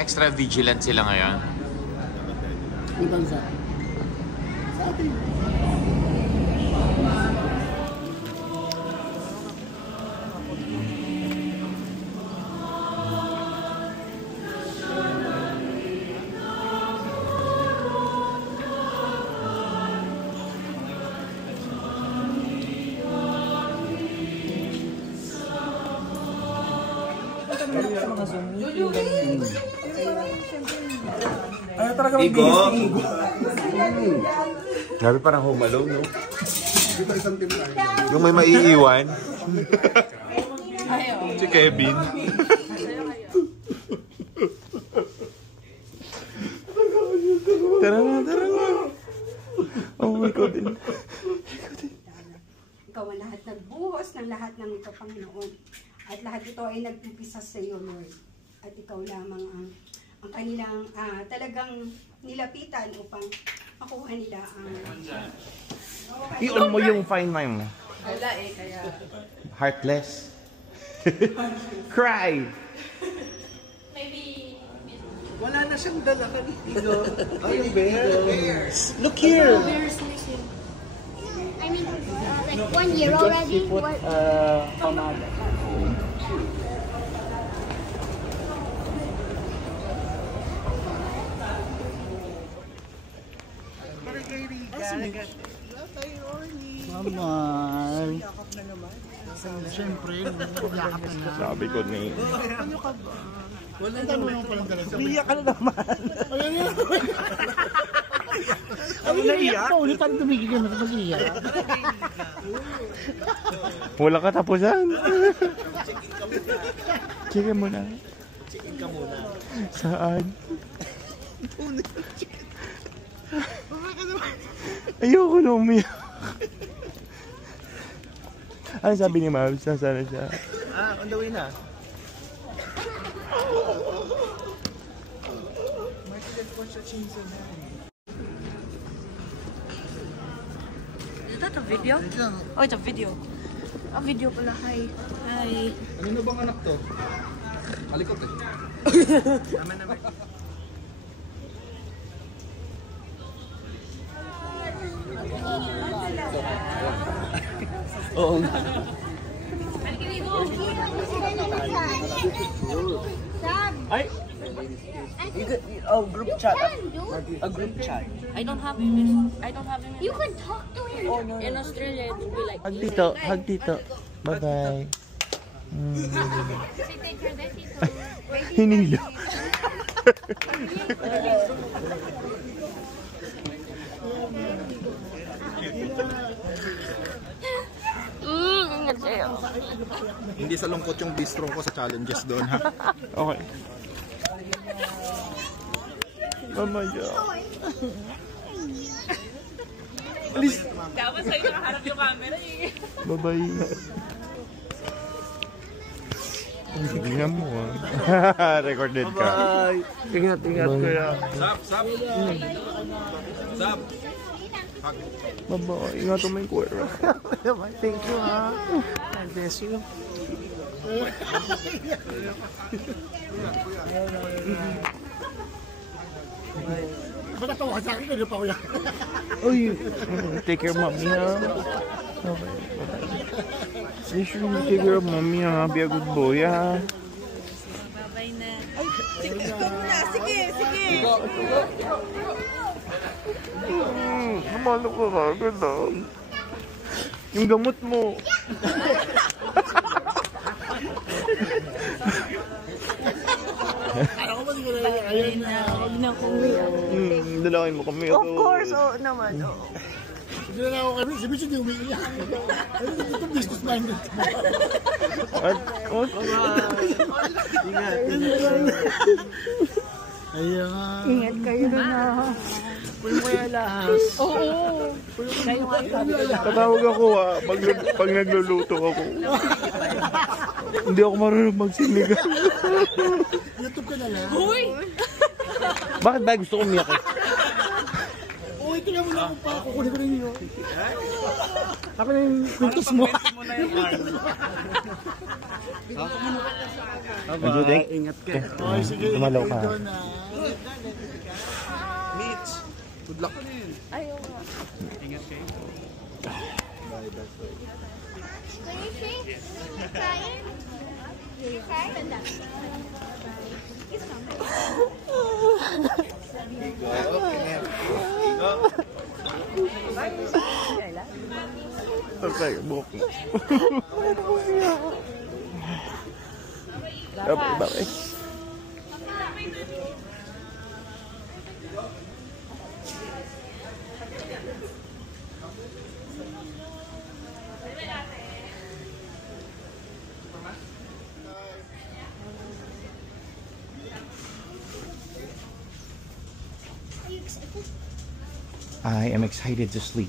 Extra vigilant sila ngayon. Ibang sa atin. Ayaw talaga Igo! Grabe parang Home Alone, no? Yung may maiiwan. Si Kevin. Tara na, tara na. Oh my God. Ikaw ang lahat nagbuhos ng lahat ng ito, Panginoon. At lahat ito ay nagpipisa sa iyo, Lord. At ikaw lamang ang kanilang talagang nilapitan upang makuha nila ang... I-on mo yung fine line mo. Wala eh, kaya... Heartless. Cry! Maybe... Wala na siyang dala kanino. Ay, yung bear. Look here! Bears missing. I mean, like 1 year already. Pamada. Mamay. Siyempre, yakap na na. Sabi ko ni... Wala naman palang dala. Biyak ka na naman. Ano naiyak? Paulit ang tumigil ka na mag-iyak. Wala katapusan. Chicken muna. Chicken ka muna. Saan? Ayoko na umiyak. Ano sabi ni Ma'am? Sasana siya? On the way na. Is that a video? Oh, it's a video. A video pala. Hi. Hi. Ano na bang anak to? Malikot eh. Oo nga. Ay! Group chat. A group chat. I don't have him. I don't have him. You can talk to him. Oh, no. In Australia, it would be like. Hug dito. Hug dito. Bye-bye. Hinilo. Ingat kayo. Hindi sa lungkot yung bistro ko sa challenges doon, ha? Okay. Mamaya. Alis. Dapat sa'yo nakaharap yung camera eh. Bye-bye. Tingnan mo, ha? Recorded ka. Bye. Ingat kuya. Sap. Bye-bye. Ingatan mo yung kuwera. Thank you ha. God bless you. Ba't natawa ka sa akin? Ano pa ko yan? Uy, take care of mommy, ha? Okay, bye-bye. Make sure you take care of mommy, ha? Be a good boy, ha? Bye-bye na. Sige. Namalo ka kagad, ha? Yung gamot mo. Ano ko ba di ko na ayun na. Huwag na umiyak. Dalawin mo kami. Of course, oo naman. Oo. Hindi na ako kami. Sabi siya di umiiyak. Ito business minded. At, oh, Ingat. Ayan. Ingat kayo na. Pulo mo kaya lahas. Oo. Kayo nga sabi ko. tatawag ako, ha? Pag nagluluto ako. Hindi ako marunong magsinigang. YouTube ka na lang. Uy! Bakit ba gusto ko umiyak eh? Oo, ito nga muna ako pa. Kukunin ko rin yun. Ako na yung pintos mo. Medyo dek? Ingat ka. Okay, sige. Dumalaw ka. Mitch. Good luck. Ayaw nga. Can you see? You're crying? You're crying? Okay, buhok na. Bakit? I am excited to sleep.